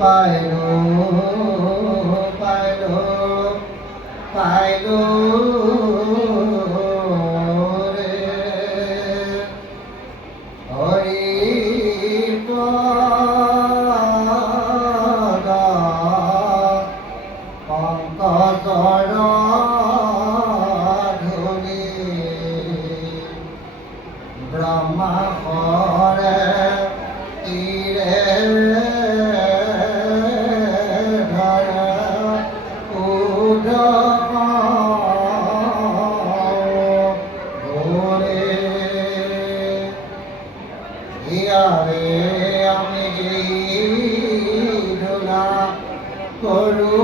পাইলো পাইলো পাইলো ৰে হৰি পদ পঙ্কজৰ ধূলি ব্ৰহ্মাশৰে তীৰে ইয়াৰে আমি ধুলা কৰু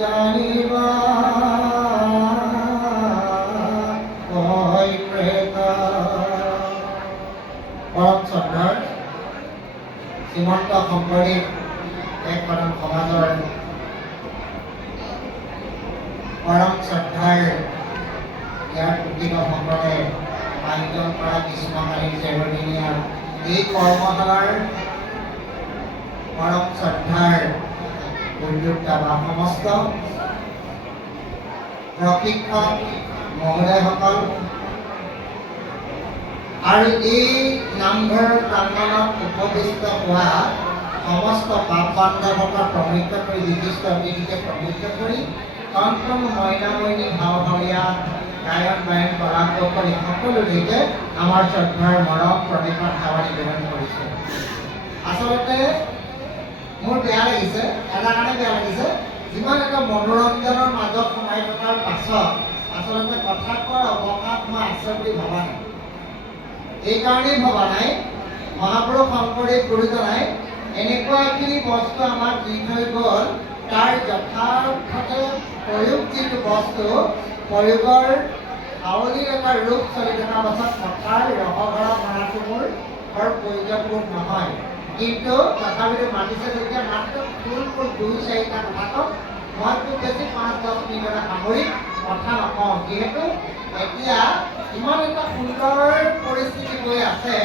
জানিবা পৰম শ্ৰদ্ধাৰ শ্ৰীমন্ত শংকৰদেৱ এক প্ৰধান সমাজৰ পৰম শ্ৰদ্ধাৰ ইয়াৰ প্ৰতিক সম্পৰ্কে আয়োজন কৰা গ্ৰীষ্মকালীন জেৰদিনীয়া এই কৰ্মশালাৰ পৰম শ্ৰদ্ধাৰ উদ্যোক্তা বা সমস্ত প্ৰশিক্ষক মহোদয়সকল আৰু এই নামঘৰ প্ৰাংগণত উপবিষ্ট হোৱা সমস্ত বাপ বান্ধৱসকল প্ৰমুখ্য কৰি বিশিষ্ট অতিথিকে প্ৰমুখ্য কৰি কণ মইনা মইনী ভাও ভাৱৰীয়া গায়ন বায়ন কলাক কৰি সকলোলৈকে আমাৰ শ্ৰদ্ধাৰ মৰম প্ৰণিপাত সেৱা নিবেদন কৰিছোঁ। আচলতে মোৰ বেয়া লাগিছে, এটা কাৰণে বেয়া লাগিছে, যিমান এটা মনোৰঞ্জনৰ মাজত সোমাই থকাৰ পাছত আচলতে কথা কোৱাৰ অৱকাশ মই আছে বুলি ভবা নাই। এইকাৰণেই ভবা নাই, মহাপুৰুষ শংকৰদেৱ গুৰুজনাই এনেকুৱা এখিনি বস্তু আমাক দি থৈ গ'ল, তাৰ যথাৰ্থতে প্ৰয়োগ যিটো বস্তু প্ৰয়োগৰ আৱলীৰ এটা ৰূপ চলি থকাৰ পাছত কথাৰ ৰসঘৰা মৰাটো মোৰ বৰ প্ৰয়োজনবোধ নহয়। কিন্তু তথাপিতো মাতিছে যেতিয়া মাত্ৰ ফুল 2-4টা কথা কম, মই খুব বেছি 5-10 মিনিটতে সামৰি কথা নকওঁ। যিহেতু এতিয়া ইমান এটা সুন্দৰ পৰিস্থিতি হৈ আছে,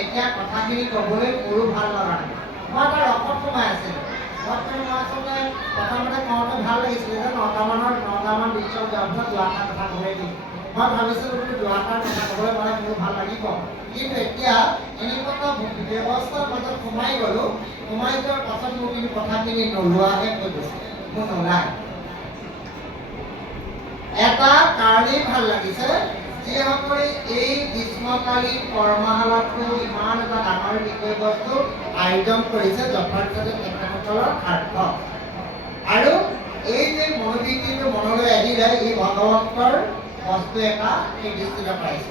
এতিয়া কথাখিনি ক'বলৈ মোৰো ভাল লগা নাই। মই এটা ৰসত সোমাই আছিলোঁ। মই আচলতে প্ৰথমতে কওঁতে ভাল লাগিছিলে যে 9টামান বিশ্বৰ জগত দুআষাৰ কথা ক'বলৈ দিম। মই ভাবিছিলোঁ বোলো দুআষাৰ কথা ক'বলৈ পালে মোৰ ভাল লাগিব। কিন্তু এতিয়া এনেকুৱা এটা ব্যৱস্থাৰ মাজত সোমাই গ'লোঁ, সোমাই যোৱাৰ পাছত মোৰ কিন্তু কথাখিনি নোলোৱাহে হৈ গৈছে, মোৰ নোলায়। এটা কাৰণেই ভাল লাগিছে, যিসকলে এই গ্ৰীষ্মকালীন কৰ্মশালাটো ইমান এটা ডাঙৰ বিষয়বস্তু আয়োজন কৰিছে, যথাৰ্থতে তেখেতসকলৰ সাৰ্থক। আৰু এই যে মনোবৃত্তিটো মনলৈ আহিলে, এই ভগৱন্তৰ বস্তু এটা নিৰ্দিষ্ট পাইছে,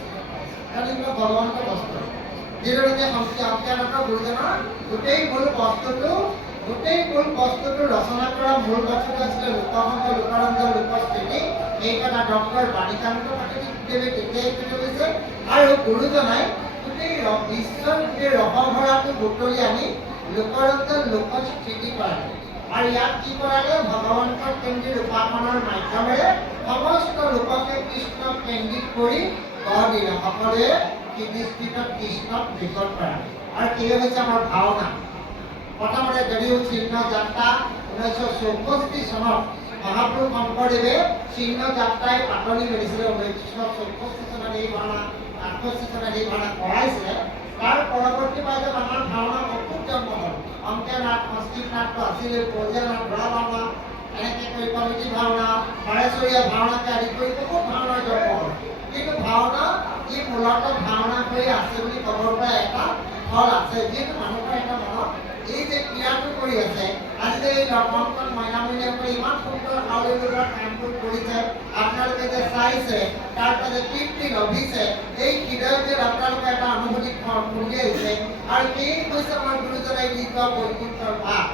কাৰণ এইবিলাক ভগৱন্তৰ বস্তু। যিদৰে সংখ্যানাটক গুৰুজনৰ গোটেই মূল বস্তুটো ৰচনা কৰা মূল বস্তুটো আছিলে লোকসংগ, লোকৰঞ্জন, লোকস্থিতি। এইকেইটা ডক্টৰ বাণীকান্ত দেৱে তেতিয়াই কৈছে। আৰু গুৰুজনাই গোটেই বিশ্বৰ গোটেই ৰসভৰাটো বুটলি আনি লোকৰঞ্জন, লোকস্থিতি কৰালে। আৰু ইয়াত কি কৰালে, ভগৱন্তৰ কেন্দ্ৰিক উপাসনাৰ মাধ্যমেৰে সমস্ত লোককে কৃষ্ণ কেন্দ্ৰিত কৰি গঢ় দিলে। সকলোৱে কৃষ্ণক বিকট কৰালে। আৰু কি হৈছে আমাৰ ভাওনা। প্ৰথমতে যদিও চিহ্ন যাত্ৰা 1964 চনত মহাপুৰুষ শংকৰদেৱে চিহ্ন যাত্ৰাই পাতনি মেলিছিলে। 1964 চনত এই ভাওনা, 68 চনত এই ভাওনা কৰাইছিলে। তাৰ পৰৱৰ্তী পৰ্যায়ত আমাৰ ভাওনা বহুত জন্ম হ'ল। অংকীয়া নাট, সংস্কৃত নাটটো আছিলে, পৰ্যায় নাট, ঘোঁৰা ভাওনা, এনেকৈ কৰি কমিটি ভাওনা, বাৰেচৰীয়া ভাওনাকে আদি কৰি বহুত ভাওনাৰ জন্ম হ'ল। কিন্তু ভাওনা ই মূলতঃ ভাওনা কৰি আছে বুলি ক'বৰ পৰা এটা ফল আছে, যিহেতু মানুহৰ এটা মনত এই যে ক্ৰিয়াটো কৰি আছে। আজি যে এই লক্ষণ মইনামণিসকলে ইমান সুন্দৰ হাউলি লগোৱাৰ কামবোৰ কৰিছে, আপোনালোকে যে চাইছে, তাৰ পৰা তৃপ্তি লভিছে, এই হৃদয়ত যে আপোনালোকে এটা অনুভূতি কঢ়িয়াইছে। আৰু এই হৈছে আমাৰ গুৰুজনাই দি থোৱা বৈকুণ্ঠৰ ভাৱ।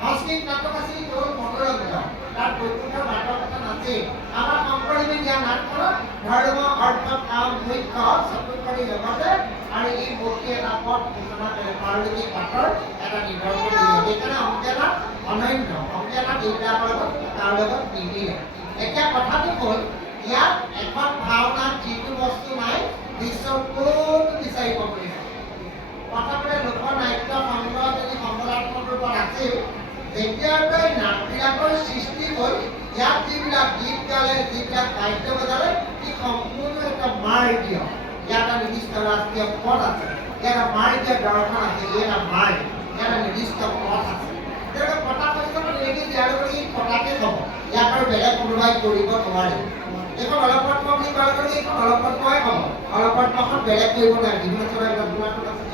সংস্কৃত নাটক আছিল কেৱল মনোৰঞ্জন, তাত বৈকুণ্ঠৰ নাটক এটা নাছিল। আমাৰ শংকৰদেৱে দিয়া নাটখনত ধৰ্ম, অৰ্থ, কাম, মুখ্য চতুৰ্থৰি লগতে আৰু এই ভক্তি এটা পথ ঘোষণা কৰে, পাৰ্বতী পাঠৰ এটা নিৰ্ভৰ কৰি। সেইকাৰণে অনন্য অংকেটা এইবিলাকৰ লগত তাৰ লগত নিমিলে এতিয়া কথাটো হ'ল ইয়াত এখন ভাওনাত যিটো বস্তু নাই বিশ্বৰ ক'তো বিচাৰিব বুলি প্ৰথমতে লোকনাট্য সংগ্ৰহ যদি সংকলাত্মক ৰূপত আছিল যেতিয়ালৈ নাটবিলাকৰ সৃষ্টি হ'ল ইয়াত যিবিলাক গীত গালে যিবিলাক বাদ্য বজালে ই সম্পূৰ্ণ এটা মাৰ্গীয় ইয়াত এটা নিৰ্দিষ্ট ৰাষ্ট্ৰীয় পদ আছে ইয়াত মাৰ্গীয় দৰ্শন আছে এটা মাৰ্গ ইয়াত নিৰ্দিষ্ট পথ আছে তেনেকৈ পতা পথত নেকি ইয়াৰ ই পতাকে হ'ব ইয়াক আৰু বেলেগ কোনোবাই কৰিব নোৱাৰে এখন অলপত্ম বুলি কোৱাৰ লগে এইখন অলপত্মই হ'ব অলপত্মখন বেলেগ কৰিব নোৱাৰে বিভিন্ন চৰাইবিলাক গুণাটো আছে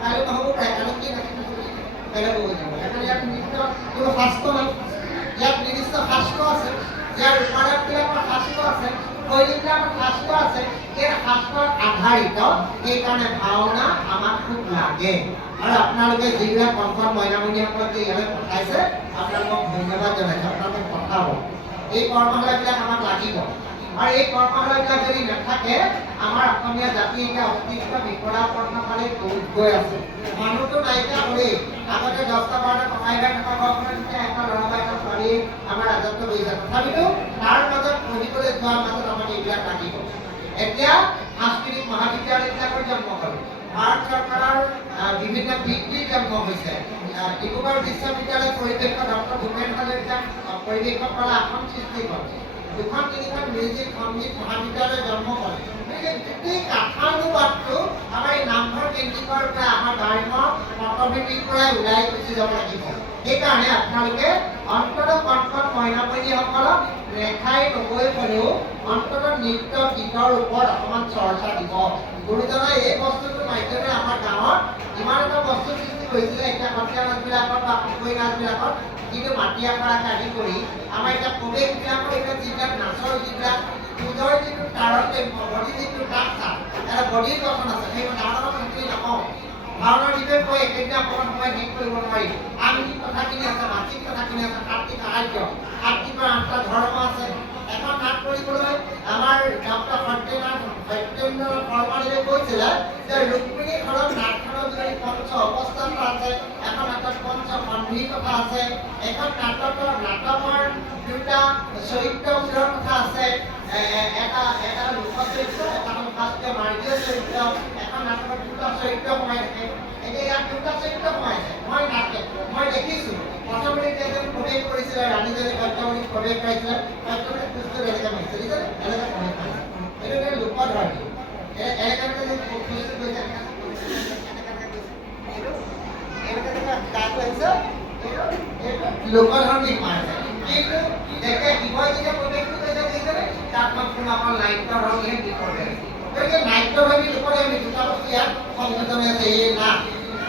কাইলৈ নহ'ব পাৰে কাইলৈ কি বেলেগ হৈ যাব সেইকাৰণে ইয়াত নিৰ্দিষ্ট কোনো শাস্ত্ৰ নাই ইয়াত নিৰ্দিষ্ট শাস্ত্ৰ আছে ইয়াৰ ৰূপায়ণবিলাকৰ শাস্ত্ৰ আছে শৈলীবিলাকৰ শাস্ত্ৰ আছে এই শাস্ত্ৰত আধাৰিত সেইকাৰণে ভাওনা আমাক খুব লাগে আৰু আপোনালোকে যিবিলাক কংকন মইনামণিসকলক যে ইয়ালৈ পঠাইছে আপোনালোকক ধন্যবাদ জনাইছোঁ আপোনালোকে পঠাব এই কৰ্মশালাবিলাক আমাক লাগিব আৰু এই কৰ্মশালাবিলাক যদি নাথাকে আমাৰ অসমীয়া জাতি এতিয়া অস্তিত্ব বিপদাপন্ন ফালে গৈ আছে মানুহটো নাইকিয়া হ'লেই আগতে 10টা 12টা কমাই থকা ঘৰখনত এতিয়া এটা ল'ৰা বা এটা ছোৱালী আমাৰ ৰাজত্ব হৈ যায় তথাপিতো তাৰ মাজত পঢ়িবলৈ যোৱাৰ মাজত আমাক এইবিলাক লাগিব এতিয়া সাংস্কৃতিক মহাবিদ্যালয়বিলাকৰ জন্ম হ'ল ভাৰত চৰকাৰৰ বিভিন্ন ডিগ্ৰীৰ জন্ম হৈছে ডিব্ৰুগড় বিশ্ববিদ্যালয় পৰিৱেশৰ ডক্টৰ ভূপেন হাজৰিকা পৰিৱেশৰ পৰা আসন সৃষ্টি হ'ল 2খন 3খন মিউজিক সংগীত মহাবিদ্যালয় জন্ম হ'ল গোটেই কাঠানুবাদটো আমাৰ এই নামঘৰ কেন্দ্ৰিকৰ পৰা আমাৰ ধৰ্ম মতভেদীৰ পৰাই ওলাই গুচি যাব লাগিব সেইকাৰণে আপোনালোকে অন্ততঃ কণ্ঠত মইনামণিসকলক ৰেখাই নগৈ হ'লেও অন্ততঃ নৃত্য গীতৰ ওপৰত অকণমান চৰ্চা দিব গুৰুজনাই এই বস্তুটোৰ মাধ্যমেৰে আমাৰ গাঁৱত ইমান এটা বস্তু সৃষ্টি কৰিছিলে এতিয়া সত্ৰীয়া নাচবিলাকত বা পুখুৰী নাচবিলাকত কিন্তু মাটি আখৰাকে আদি কৰি আমাৰ এতিয়া প্ৰৱেশবিলাকৰ এতিয়া যিবিলাক নাচৰ যিবিলাক পূজাৰ যিটো তাৰতম্য বডি যিটো টাকচা এটা বডিৰ গঠন আছে সেইবোৰ ডাঙৰ ডাঙৰ থাকি নকওঁ ভাওনাৰ বিষয়ে কৈ একেদিনা অকণমান সময় শেষ কৰিব নোৱাৰি আংগিক কথাখিনি আছে মাসিক কথাখিনি আছে সাত্বিক সাহায্য সাত্বিকৰ 8টা ধৰ্ম আছে এখন নাট কৰিবলৈ আমাৰ ডক্টৰ সত্যেন্দ্ৰ শৰ্মাদেৱে কৈছিলে যে ৰুক্মিণী ঘৰত নাটখনৰ যদি পঞ্চ অৱস্থান আছে এখন নাটক পঞ্চ সন্ধিৰ কথা আছে এখন নাটকৰ 2টা চৰিত্ৰৰ কথা আছে এটা লোকচৰিত্ৰ এটা শাস্ত্ৰীয় মাৰ্গীয় চৰিত্ৰ এখন নাটকৰ 2টা চৰিত্ৰ সোমাই থাকে এতিয়া ইয়াত 2টা চৰিত্ৰ সোমাইছে মই দেখিছোঁ প্ৰথমতে যেজন প্ৰৱেশ কৰিছিলে ৰাণীজনী সত্যমণি প্ৰৱেশ পাইছিলে সত্যমণি খুচটো এনেকৈ মাৰিছে এনেকৈ প্ৰৱেশ পাইছে এইটো লোকধৰ্মী এনেকৈ খুচটো গৈছে লোকধৰ্মী মাৰিছে কিন্তু যেতিয়া শিৱই যেতিয়া প্ৰৱেশটো কৰিছে দেখিছেনে তাত কোনো অকল নাট্যধৰ্মীহে কি কৰে গতিকে নাট্যধৰ্মী লোকধৰ্মী 2টা বস্তু ইয়াত সংযোজন আছে এই নাট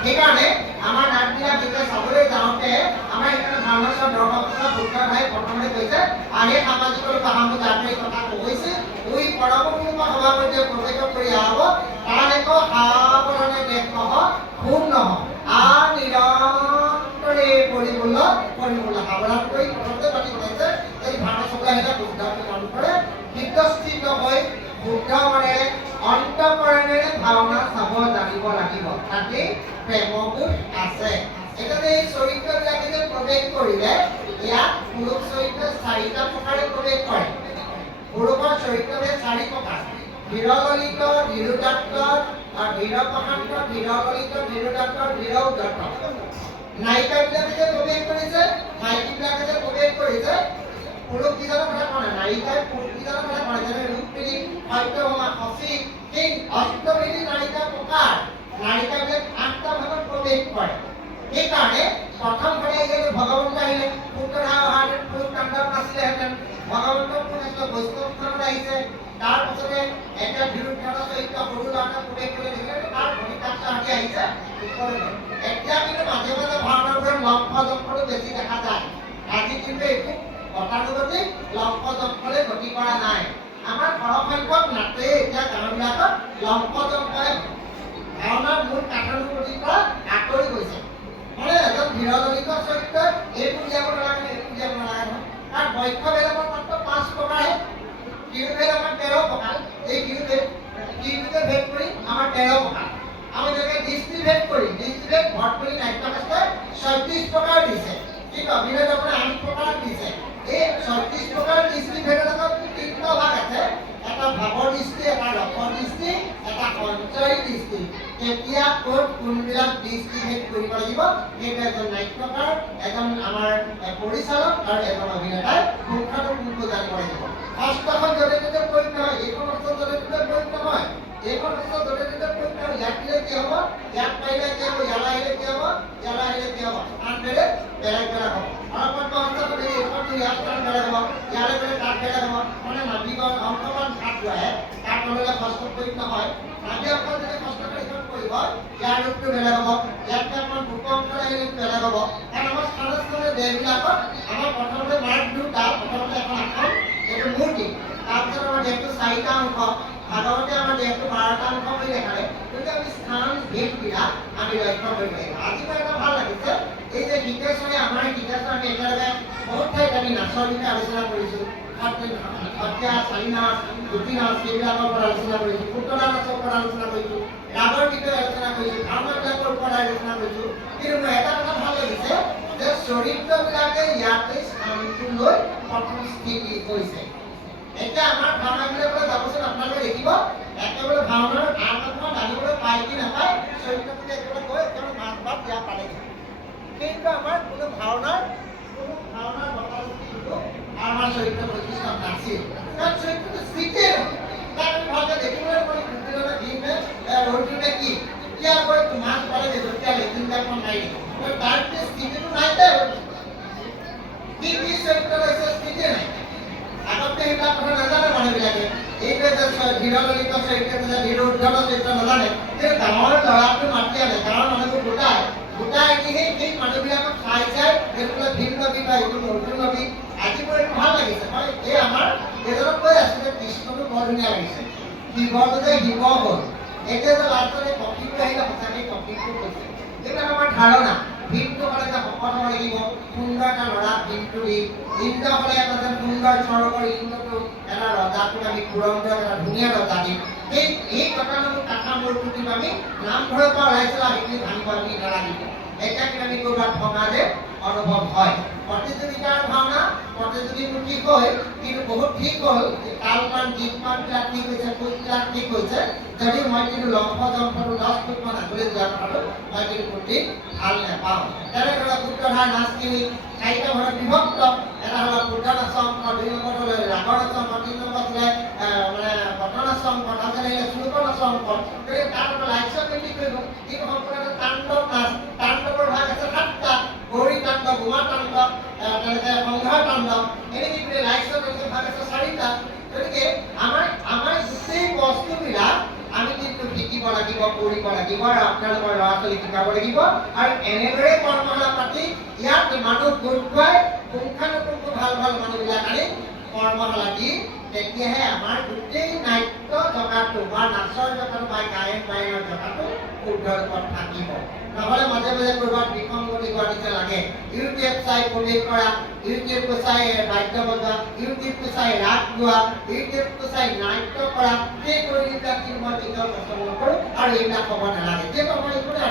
সেইকাৰণে আমাৰ নাটবিলাক যেতিয়া চাবলৈ যাওঁতে আমাৰ এইকাৰণে ভাওনাচৰ দৰ্শকসকলক উত্তৰ প্ৰথমতে কৈছে আহে সামাজিক বাহামু জাতিৰ কথা কৈছে ওই পৰৱৰ্তী সভাপতিয়ে প্ৰৱেশ কৰি আহিব তাৰ এক সাৱৰণে দেশ নহ খুব নহ নিৰন্তৰে কৰিবলৈ সাৱধান কৰি প্ৰথমতে পাতি কৈছে এই ভাওনা চলাই আহিলে বুদ্ধাটো মন কৰে বিকশিত হৈ বুদ্ধ মনেৰে অন্তঃকৰণেৰে ভাওনা চাব জানিব লাগিব তাতে প্ৰেমবোধ আছে এতিয়া এই চৰিত্ৰবিলাকে যে প্ৰৱেশ কৰিলে ইয়াত পুৰুষ চৰিত্ৰ 4টা প্ৰকাৰে প্ৰৱেশ কৰে পুৰুষৰ চৰিত্ৰৰে 4 প্ৰকাৰ ধীৰললিত ধীৰোদাত্ত ধীৰপ্ৰশান্ত ধীৰললিত ধীৰোদাত্ত ধীৰউদ্ধত নায়িকাবিলাকে যে প্ৰৱেশ কৰিছে নায়িকাবিলাকে যে প্ৰৱেশ কৰিছে পুৰুষ কিজনৰ কথা কোৱা নাই নায়িকাই পুৰুষ কিজনৰ কথা কোৱা নাই যেনে ৰুক্মিণী সত্যভামা শচী এই অষ্টবিধি নায়িকা প্ৰকাৰ নায়িকাবিলাক 8টা ভাগত প্ৰৱেশ কৰে সেইকাৰণে প্ৰথম ঘৰে আহিলে ভগৱন্ত আহিলে পুত্ৰধা অহাহেঁতেন পুৰুষ তাণ্ডৱ নাছিলেহেঁতেন ভগৱন্ত পুৰুষ বৈষ্ণৱখনত আহিছে তাৰ পাছতে এটা বিৰুদ্ধৰ চৰিত্ৰ সৰু ল'ৰাটা প্ৰৱেশ কৰি দেখিলে তাৰ ভূমিকাক্ষাটি আহিছে এতিয়া কিন্তু মাজে মাজে ভাওনাবোৰত লম্ফজম্ফৰো বেছি দেখা যায় আজি কিন্তু এইটো গতানুগতিক লম্ফজম্ফৰে গতি কৰা নাই আমাৰ সৰহসংখ্যক নাটে এতিয়া গাঁওবিলাকত লম্ফজম্ফৰে ভাওনাৰ মূল কাঠানুগতিৰ পৰা আঁতৰি গৈছে মানে এজন ধীৰললিত চৰিত্ৰ এইটো উলিয়াব নালাগে এইটো উলিয়াব নালাগে নহয় কাৰণ বৈক্য বেলেগৰ মাত্ৰ 5 প্ৰকাৰহে কিৰুভেদ আমাৰ 13 প্ৰকাৰ এই কিৰুভেদে ভেদ কৰি আমাৰ 13 প্ৰকাৰ আমি যেনেকৈ দৃষ্টিভেদ কৰি দৃষ্টিভেদ ভট্টলি নাট্যশাস্ত্ৰই 36 প্ৰকাৰ দিছে অভিনয় আপোনাৰ 8 প্ৰকাৰ দিছে। এই 36 প্ৰকাৰ দৃষ্টি ভেদৰ লগত 3টা ভাগ আছে। এটা ভাৱৰ দৃষ্টি, এটা ৰসৰ দৃষ্টি, এটা সঞ্চয়ী দৃষ্টি। কেতিয়া ক'ত কোনবিলাক দৃষ্টি ভেদ কৰিব লাগিব সেইটো এজন নাট্যকাৰ, এজন আমাৰ পৰিচালক আৰু এজন অভিনেতাই পুংখানুপুংখ জানিব লাগিব। হস্তখন য'তে ত'তে প্ৰয়োগ নহয়, এইখন হস্ত য'তে ত'তে প্ৰয়োগ নহয়, এইখন হস্ত য'তে ত'তে প্ৰয়োগ নহয়। ইয়াত দিলে কি হ'ব, ইয়াত পাৰিলে কি হ'ব, ইয়ালৈ আহিলে কি হ'ব, ইয়ালৈ আহিলে কি হ'ব, আনফালে বেলেগ বেলেগ হ'ব। আৰু পদ্ম হস্তটো যদি এইখন ইয়াত বেলেগ হ'ব, ইয়ালৈ গ'লে তাত বেলেগ হ'ব। মানে নাভিখন অংশমান হাত ধোৱাহে তাত নহ'লে হস্ত প্ৰয়োগ নহয়। নাভি অংশ যদি হস্ত এইখন কৰিব, ইয়াৰ ৰূপটো বেলেগ হ'ব, ইয়াত অকণমান বুক অংশ আহিলে বেলেগ হ'ব। কাৰণ আমাৰ স্থানে স্থানে দেহবিলাকত আমাৰ প্ৰথমতে মাৰ্ক দুটা, প্ৰথমতে এখন আসন, এইটো মূৰ্তি। তাৰপিছত আমাৰ দেহটো 4টা অংশ, ভাগৱতে আমাৰ দেহটো 12টা অংশ কৰি দেখালে। গতিকে আমি স্থান ভেদবিলাক আমি লক্ষ্য কৰিব লাগিব। আজি মোৰ এটা ভাল লাগিছে, এই যে গীতেশ্বৰী, আমাৰ গীতেশ্বৰ আমি একেলগে বহুত ঠাইত আমি নাচৰ বিষয়ে আলোচনা কৰিছোঁ। সত্ৰীয়া, চাৰি নাচ, জ্যোতি নাচ, সেইবিলাকৰ ওপৰত আলোচনা কৰিছোঁ। পুতলা নাচৰ ওপৰত আলোচনা কৰিছোঁ, ৰাগৰ বিষয়ে আলোচনা কৰিছোঁ, ভাওনাবিলাকৰ ওপৰত আলোচনা কৰিছোঁ। কিন্তু মোৰ এটা কথা ভাল লাগিছে যে চৰিত্ৰবিলাকে ইয়াতে স্থানটো লৈ প্ৰথম স্থিতি কৰিছে। এতিয়া আমাৰ ভাওনাবিলাকলৈ যাবচোন, আপোনালোকে দেখিব একেবাৰে ভাওনাৰ আন এখন জানিবলৈ পায় কি নাপায়, চৰিত্ৰটোকে একেবাৰে গৈ একেবাৰে মাজবাট ইয়াত পালেগৈ। কিন্তু আমাৰ কোনো ভাওনাৰ আমাৰ চৰিত্ৰ প্ৰতিষ্ঠা নাছিল। কাৰণ চৰিত্ৰটো স্থিতিয়ে নহয়, তাক আমি ভালকে দেখিবলৈ পাৰি ৰহিটোনে কি এতিয়া গৈ মাছ পালে যেতিয়া লেটিনখন মাৰি তাৰ স্থিতিটো নাই দে কি চৰিত্ৰ লৈছে স্থিতিয়ে নাই। আগতে সেইবিলাক কথা নাজানে মানুহবিলাকে, এইটোৱে যে ধীৰললিত চৰিত্ৰ যে ধীৰ উদ্ধত চৰিত্ৰ নাজানে। কিন্তু গাঁৱৰ ল'ৰাটো মাতি আনে, গাঁৱৰ মানুহবোৰ গোটাই আনি সেই মানুহবিলাকক চাই এইটো বোলে ভীম নদী বা এইটো নতুন নদী। আজি মোৰ এইটো ভাল লাগিছে, মই এই আমাৰ এজনক কৈ আছোঁ যে কৃষ্ণটো বৰ ধুনীয়া লাগিছে, শিৱটো যে শিৱ হ'ল, এতিয়া যে লাষ্টত এই টপিকটো আহিলে সঁচাকৈ টপিকটো কৈছে। এইবিলাক আমাৰ ধাৰণা। ভীমটো হ'লে যে শকত হ'ব লাগিব, সুন্দৰ এটা ল'ৰা ভীমটো দি, ইন্দ্ৰ হ'লে এটা যেন সুন্দৰ স্বৰূপৰ ইন্দ্ৰটো এটা ৰজাটোক আমি পুৰন্দৰ এটা ধুনীয়া ৰজা দিম। এই ঘটনাবোৰ কাঠা মূৰ্তিটো আমি নামঘৰৰ পৰা ওলাইছিলোঁ, সেইখিনি ভাঙিব আমি নালাগিব। এতিয়া কিন্তু আমি ক'ৰবাত ভঙা যে অনুভৱ হয়। প্ৰতিযোগিতাৰ ভাওনা প্ৰতিযোগীমুখী হৈ কিন্তু বহুত ঠিক হ'ল, তালমান গীতমানবিলাক ঠিক হৈছে, খোজবিলাক ঠিক হৈছে। যদি মই কিন্তু লম্ফ জম্ফটো 10 ফুটমান আগুৰি যোৱা কথাটো মই কিন্তু প্ৰতি ভাল নাপাওঁ। তেনেদৰে সূত্ৰধাৰ নাচখিনি 4টা ভাগত বিভক্ত। এটা হ'ল সূত্ৰ নাচ অংশ, 2 নম্বৰটো হ'লে ৰাগৰ নাচ অংশ, 3 নম্বৰ হ'লে মানে বট নাচ অংশ, তাৰপিছত আহিলে শ্লোক নাচ অংশ। গতিকে তাৰ লাইটছৰ কেন্দ্ৰিক কৰিব, কিন্তু সম্পূৰ্ণ তাণ্ডৱ নাচ, তাণ্ডৱৰ ভাগ আছে 7টা, গৌৰী তাণ্ডৱ, উমা তাণ্ডৱ, তেনেকৈ সংঘাৰ তাণ্ডৱ, এনেকৈ গোটেই লাইটছৰ তেনেকৈ ভাগ আছে 4টা। গতিকে আমাৰ গোটেই বস্তুবিলাক আমি কিন্তু শিকিব লাগিব, কৰিব লাগিব, আৰু আপোনালোকৰ ল'ৰা ছোৱালীক শিকাব লাগিব। আৰু এনেদৰে কৰ্মশালা পাতি ইয়াত মানুহ গোট খুৱাই পুংখানুপুংখ ভাল মানুহবিলাক আনি কৰ্মশালা দি তেতিয়াহে আমাৰ গোটেই নাট্য জগতটো বা নাচৰ জগত বা গায়ন বায়নৰ জগতটো শুদ্ধ ৰূপত থাকিব। নহ'লে মাজে মাজে ক'ৰবাত বিসংগতি হোৱাৰ নিচিনা লাগে। ইউটিউব চাই প্ৰৱেশ কৰা, ইউটিউবটো চাই বাদ্য বজোৱা, ইউটিউবটো চাই ৰাগ গোৱা, ইউটিউবটো চাই নাট্য কৰা, সেই কৰিবিলাক কিন্তু মই কেতিয়াও পচন্দ নকৰোঁ আৰু এইবিলাক হ'ব নালাগে। যিহেতু আমাৰ এইখনে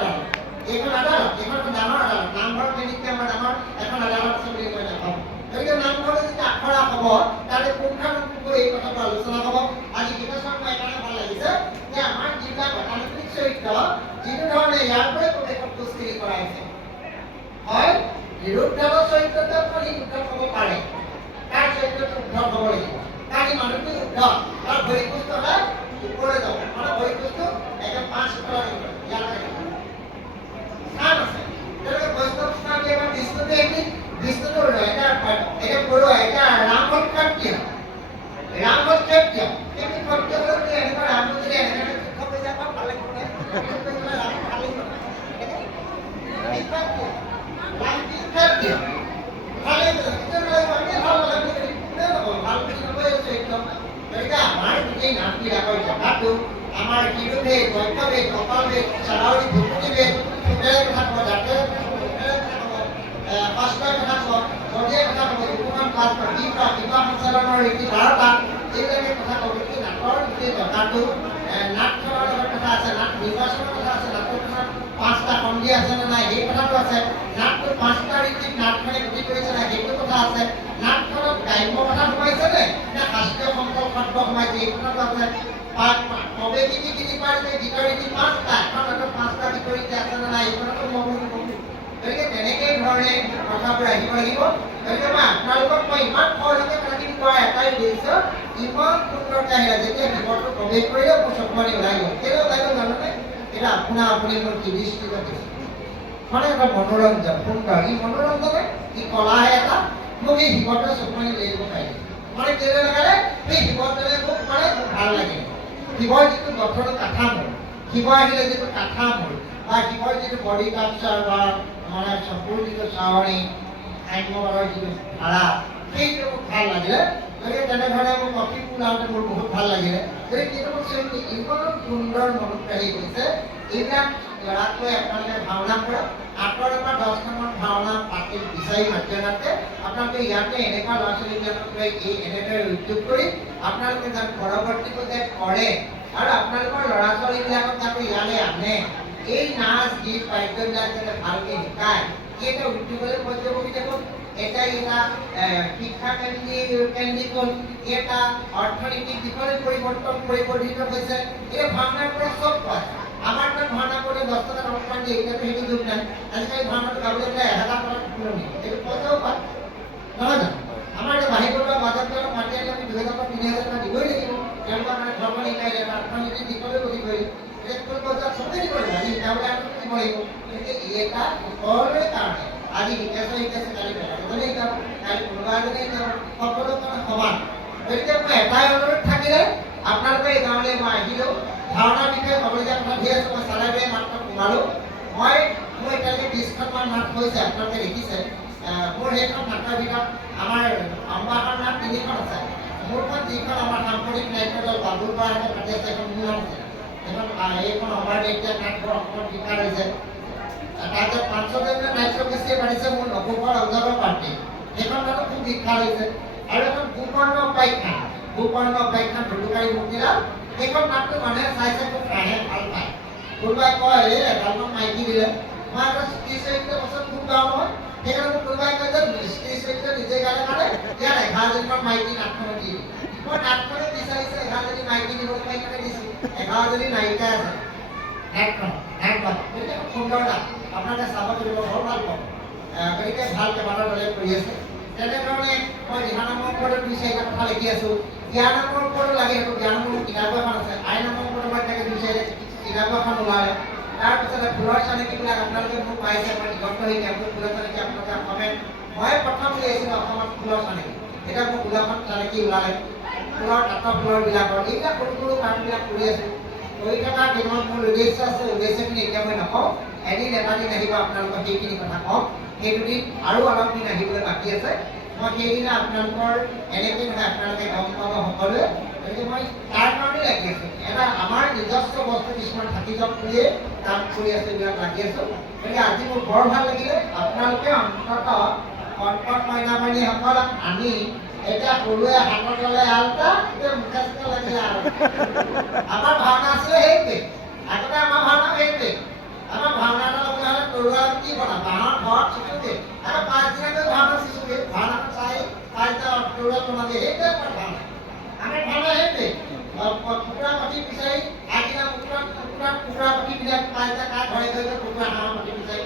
আদালত, এইখন ডাঙৰ আদালত, নামঘৰ কেনেকৈ আমাৰ ডাঙৰ এখন আদালত আছে বুলি মই নাভাবোঁ। গতিকে নামঘৰত যেতিয়া আখৰা হ'ব তাতে পুংখানুপুংখ এই কথাটো আলোচনা হ'ব। আজি গীতেশ্বৰ মোৰ এইকাৰণে ভাল লাগিছে যে আমাৰ যিবিলাক গতানুগতিক চৰিত্ৰ যিটো ধৰণে ইয়াৰ পৰাই প্ৰৱেশত প্ৰস্তুতি কৰাইছে, হয় বিৰুদ্ধৰ চৰিত্ৰটো আপুনি উদ্ধত হ'ব পাৰে, তাৰ চৰিত্ৰটো উদ্ধত হ'ব লাগিব, কাৰণ মানুহটো উদ্ধত, তাৰ ভৰিপুষ্ট হয় ওপৰলৈ যাব, মানে ভৰিপুষ্ট একদম 5 ফুটৰ ইয়ালৈ স্থান আছে। তেনেকৈ বৈষ্ণৱ স্থান দিয়ে আমাৰ বিষ্ণুটো এটা পৰুৱা, এটা ৰামত ক্ষত্ৰিয়, কিন্তু ক্ষত্ৰিয় হ'লেও এনেকুৱা ৰামত যদি এনেকৈ যুদ্ধ কৰি যাব ভাল লাগিব নে? আমাৰ গোটেই নামবিলাকৰ জগাটো আমাৰ শিৰোভেদ, বৈষ্ণৱেদ, কপালভেদ, চাৰাউৰি, ভুকুটিভেদ, সুতেৰে কথা ক'ব, জাতেৰে কথা ক'ব, শাস্ত্ৰৰ কথা ক'ব, বৰ্গীয় কথা ক'ব, উপমান ক্লাছ বিবাহ সঞ্চালনৰ ৰীতি 12টা, এইবিলাকে কথা ক'ব। গতিকে নাটৰ গোটেই জগাটো নাট খেলৰ লগত কথা আছে, নাট নিৰ্বাচনৰ কথা আছে, নাটৰ কথা 5টা সন্ধি আছে নে নাই সেই কথাটো আছে। নাটটো 5টা ৰীতিত নাটখনে গতি কৰি এইখনত আছে কবে কিনি পাৰিছে ভিতৰি 5টা এখন 5টা ভিতৰি আছে নে নাই এইখনতো মই গতিকে তেনেকৈ ধৰণে কথাবোৰ আহিব লাগিব। গতিকে মই আপোনালোকক মই ইমান সহজতে কথাখিনি কোৱা এটাই উদ্দেশ্য, ইমান সুন্দৰকৈ আহিলে যেতিয়া বিপদটো প্ৰৱেশ কৰিলে মোৰ চকুপানী ওলাই গ'ল। কেলৈ ওলাই গ'ল জানেনে? এটা আপুনি মোৰ দৃষ্টিত দেখিছে মানে এটা মনোৰঞ্জন সুন্দৰ, ই মনোৰঞ্জনে ই কলাহে এটা মোক এই বিপদৰ চকুপানী লৈ আহিব পাৰিলে মানে কেলৈ লগালে সেই বিপদটোৱে মোক মানে ভাল লাগে। শিৱৰ যিটো গঠনৰ কাঠামোৰ, শিৱ আহিলে যিটো কাঠামোৰ বা শিৱৰ যিটো বডি কালচাৰ বা মানে চকুৰ যিটো চাৱনি আত্মবাৰৰ যিটো ধাৰা সেইটো মোক ভাল লাগিলে। গতিকে তেনেধৰণে মোক লক্ষীমপুৰ যাওঁতে মোৰ বহুত ভাল লাগিলে। গতিকে কিন্তু মোক চৰিত্ৰ ইমান সুন্দৰ মনোগ্ৰাহী কৰিছে। এইবিলাক ল'ৰাটোৱে আপোনালোকে ভাওনা কৰা আঁতৰৰ পৰা 10খনমান ভাওনা পাতি বিচাৰি মাতিনাতে আপোনালোকে ইয়াতে এনেকুৱা ল'ৰা ছোৱালীবিলাকক লৈ এনেদৰে উদ্যোগ কৰি আপোনালোকে যাতে পৰৱৰ্তীটো যে কৰে আৰু আপোনালোকৰ ল'ৰা ছোৱালীবিলাকক যাতে ইয়ালৈ আনে, এই নাচ গীত বাদ্যবিলাক যাতে ভালকৈ শিকায়, এই এটা উদ্যোগলৈ পৰ্যবসী দেখোন। এটা শিক্ষা কেন্দ্ৰিক এটা অৰ্থনৈতিক দিশলৈ পৰিৱৰ্তিত হৈছে। এই ভাওনাৰ পৰা চব পোৱা যায়। আমাৰ তাত ভাওনা কৰি 10 টকা অনুদান দিয়ে, এতিয়াতো সেইটো যুগ নাই। আজিকালি ভাওনাটো গাবলৈ গ'লে 1000 টকা তুলনি, এইটো পইচাও পায় নহয় জানো? আমাৰ এতিয়া বাহিৰৰ বাজেটবিলাক মাতি আনিলে আমি 2000 টকা 3000 টকা দিবই লাগিব। তেওঁলোকৰ মানে ধৰ্ম শিকাইলে অৰ্থনৈতিক দিশলৈ গতি কৰিলে এতিয়া পইচা চবেই দিব লাগিব, আজি শিকাবলৈ আমি দিব লাগিব। গতিকে এটা সকলোৰে কাৰণে আজি শিকাইছে কালি বেলেগজনে শিকাব, কালি কোনোবা এজনে শিকাব, সকলো কাৰণে সমান। গতিকে মই এটাই অনুৰোধ থাকিলে আপোনালোকে এই গাঁৱলৈ মই আহিলেও ভাওনাৰ বিষয়ে ক'বলগীয়া কথা ধেৰ আছে। মই চালাইৰে মাত্ৰ সোমালোঁ। মোৰ এতিয়ালৈকে 20খনমান নাট হৈছে, আপোনালোকে দেখিছে। মোৰ সেইখন নাটৰ ভিতৰত আমাৰ অম্বাহৰ নাট 3খন আছে। মোৰখন যিখন আমাৰ সাংস্কৃতিক নাট্য দল বাবুৰ পৰাহে পাতি আছে, এখন মোৰ নাম আছে। এইখন অমৰ এতিয়া নাটবোৰ অসমত বিকাৰ হৈছে। তাৰপিছত 500জনীয়া নাট্যগোষ্ঠীয়ে পাতিছে মোৰ নৱোবৰ অঞ্জনৰ পাৰ্টি, সেইখন নাটক খুব বিখ্যাত হৈছে। আৰু এখন ভূপৰ্ণ উপাখ্যান ঢুলুকাৰী মুক্তিলাল, সেইখন নাটটো মানুহে চাইছে খুব হাঁহে ভাল পায়। কোনোবাই কয় এই এডালমান মাইকী দিলে, মই এটা স্ত্ৰী চৰিত্ৰ বছৰ খুব গাওঁ নহয়, সেইকাৰণে মোক কোনোবাই কয় যে স্ত্ৰী চৰিত্ৰ নিজে গালে কাৰণে ইয়াত 11জনীমান মাইকী নাটখন দি মই নাটখনে বিচাৰিছে 11জনী মাইকী দিবলৈ কাৰণে দিছোঁ। 11জনী নায়িকা আছে নাটখন গতিকে খুব সুন্দৰ নাট, আপোনালোকে চাব পাৰিব, বৰ ভাল পাব। গতিকে ভাল কেইবাটাও দলে কৰি আছে। তেনেধৰণে মই দিহানামৰ ওপৰতো 2-4টা কথা লিখি আছোঁ। জ্ঞানামৰ ওপৰতো লাগি আছোঁ। জ্ঞানামৰ কিতাপ এখন আছে। আইনামৰ ওপৰত মই তাকে 2-4টা কিতাপ এখন ওলালে। তাৰপিছতে ফুলৰ চানেকিবিলাক আপোনালোকে মোক পাইছে, মই দিগন্ত হৈ কেম্পত ফুলৰ চানেকি আপোনালোকে কমেণ্ট। মই প্ৰথম উলিয়াইছিলোঁ অসমত ফুলৰ চানেকি, এতিয়া মোৰ গোলাখন চানেকি ওলালে। ফুলৰ ফুলৰবিলাকৰ এইবিলাক সৰু সৰু কামবিলাক কৰি আছোঁ। কৰি থকাৰ দিনত মোৰ উদ্দেশ্য আছে, উদ্দেশ্যখিনি এতিয়া মই নকওঁ। এদিন এটা দিন আহিব আপোনালোকক সেইখিনি কথা কওঁ। সেই দুদিন আৰু অলপ দিন আহিবলৈ বাকী আছে। মই সেইদিনা আপোনালোকৰ এনেকৈ নহয় আপোনালোকে গম পাব সকলোৱে। গতিকে মই তাৰ কাৰণে লাগি আছোঁ। এটা আমাৰ নিজস্ব বস্তু কিছুমান থাকি যাওক বুলিয়ে কাম কৰি আছোঁ, এইবিলাক লাগি আছোঁ। গতিকে আজি মোৰ বৰ ভাল লাগিলে। আপোনালোকে অন্ততঃ কণকণ মইনামণিসকলক আনি এতিয়া সৰুৱে হাতত ল'লে আলটা, এতিয়া মুখে চুখে লাগিলে আৰু আমাৰ ভাওনা আছিলে সেইটোৱে। আগতে আমাৰ ভাওনা সেইটোৱে। আমাৰ ভাওনা এটা ল'বলৈ হ'লে তৰুৱা কি বনাম, বাঁহৰ ঘৰত চিচুকে আৰু 5 দিনকৈ ভাওনা চিচুকে ভাওনাখন চাই 5টা তৰুৱা বনালে, সেইটোৱে আমাৰ ভাওনা। আমাৰ ভাওনা সেইটোৱে। কুকুৰা পাতি বিচাৰি আগদিনা কুকুৰা পাতিবিলাক 5টা কাঠ ঘৰে ঘৰে কুকুৰা হাঁহ পাতি বিচাৰি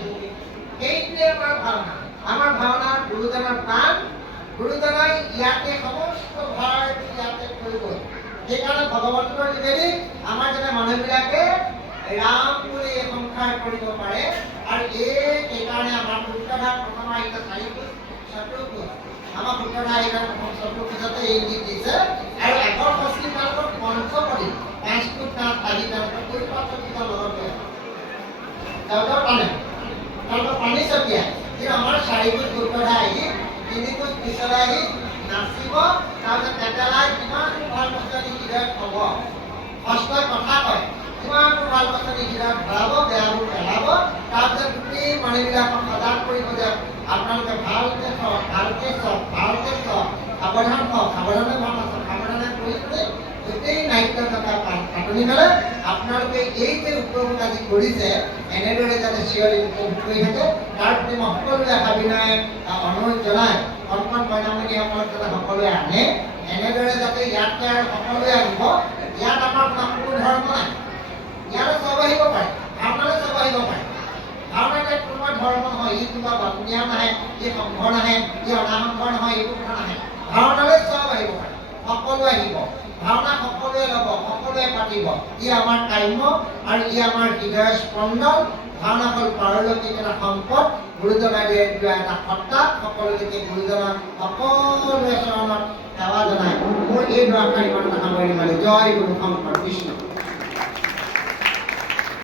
সেইটোৱে আমাৰ ভাওনা। আমাৰ ভাওনাৰ গুৰুজনৰ প্ৰাণ, গুৰুজনাই ইয়াতে সমস্ত ভাৰ ইয়াতে কৰিব। সেইকাৰণে ভগৱন্তৰ যোগেদি আমাৰ যাতে মানুহবিলাকে ৰাম বুলি সংসাৰ কৰিব পাৰে। আৰু সেইকাৰণে আমাৰ সূত্ৰধাৰ প্ৰথম আহিছে 4 ফুট 70 ফুট। আমাৰ সূত্ৰধাৰ এইবাৰ প্ৰথম 70 ফুটতে এই গীত দিছে। আৰু আগৰ পশ্চিম তেওঁলোকৰ পঞ্চপদী 5 ফুট কাঠ আহি তেওঁলোকৰ পৰিপাত্ৰ লগত গৈ তেওঁলোকৰ পানী ছটিয়াই। কিন্তু আমাৰ 4 ফুট সূত্ৰধাৰ আহি 3 ফুট পিছলৈ আহি নাচিব। তাৰপিছত তেতেলাই কিমান ভাল বস্তু আনি হৃদয়ত থ'ব, সষ্টই কথা কয় কিমান ভাল বস্তু আনি হৃদয়ত ভৰাব, বেয়াবোৰ পেলাব। তাৰপিছত গোটেই মানুহবিলাকক সজাগ কৰিব যে আপোনালোকে ভালকে চাওক, সাৱধান হওক, সাৱধানে ভাওনা চাওক, সাৱধানে কৰি গোটেই নাট্য থকা পাতনি মেলে আপোনালোকে এই যে উপভোগ আজি কৰিছে এনেদৰে যাতে চিৰদিন উপভোগ কৰি থাকে তাৰ প্ৰতি মই সকলোৱে আশা বিনয় অনুৰোধ জনাই কণকণ মইনামণিসকলক যাতে সকলোৱে আনে এনেদৰে যাতে ইয়াত আৰু সকলোৱে আহিব। ইয়াত আমাৰ কোনো ধৰ্ম নাই, ইয়াতে চব আহিব পাৰে, ভাওনালৈ চব আহিব পাৰে। ভাওনাতে কোনো ধৰ্ম নহয়, ই কিবা বামুণীয়া নাহে, ই সংঘৰ নাহে, ই অনাসংঘৰ নহয়, এইবোৰ কথা নাহে। ভাওনালৈ চব আহিব পাৰে, সকলো আহিব, ভাওনা সকলোৱে ল'ব, সকলোৱে পাতিব। ই আমাৰ কাম্য আৰু ই আমাৰ হৃদয়ৰ স্পন্দন। ভাওনা হ'ল পাৰলৌকিক এটা সম্পদ, গুৰুজনাই দিয়া এটা সত্তা। সকলোলৈকে গুৰুজনাৰ সকলোৱে চৰণত সেৱা জনাই মোৰ এই দুআষাৰ ইমান কথা কৰি জয় গুৰু শংকৰ কৃষ্ণ।